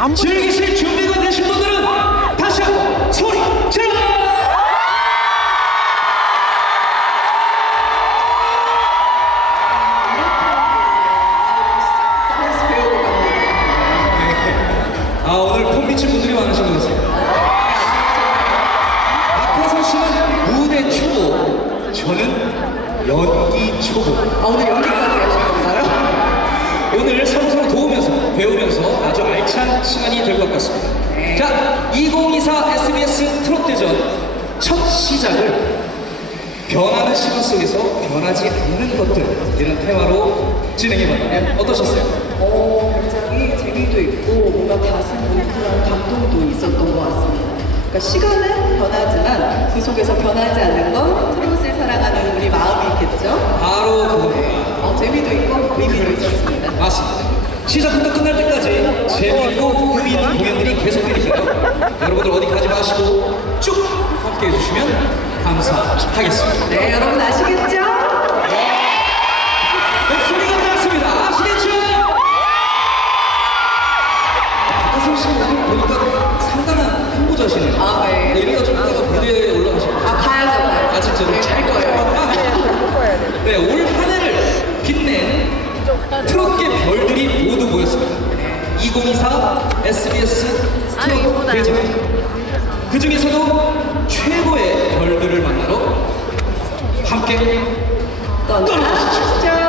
안. 즐기실 준비가 되신 분들은 다시 한번 소리 질러! 아 오늘 폼 미친 분들이 많으신 것 같습니다. 박하선 씨는 무대 초보, 저는 연기 초보. 아, 오늘 여기까지 하실 건가요? 오늘 서로 서로 도우면서 배우면서 아주 알찬 시간이 될 것 같습니다. 네. 자, 2024 SBS 트롯 대전 첫 시작을 변하는 시간 속에서 변하지 않는 것들 이런 테마로 진행해봤는데 어떠셨어요? 어, 굉장히 재미도 있고 뭔가 가슴 뭉클한 감동도 있었던 것 같습니다. 그러니까 시간은 변하지만 그 속에서 변하지 않는 건 트롯을 사랑하는 우리 마음이겠죠? 바로 그겁니다. 어, 재미도 있고 의미도 있었습니다. 맞습니다. 시작부터 끝날 때까지 재미있고 의미 있는 공연들이 계속되니까요. 여러분들 어디 가지 마시고 쭉 함께 해주시면 감사하겠습니다. 네, 여러분 아시겠죠? 트롯계 별들이 모두 모였습니다. 2024 SBS 트롯 대전. 그 중에서도 최고의 별들을 만나러 함께 떠나시죠.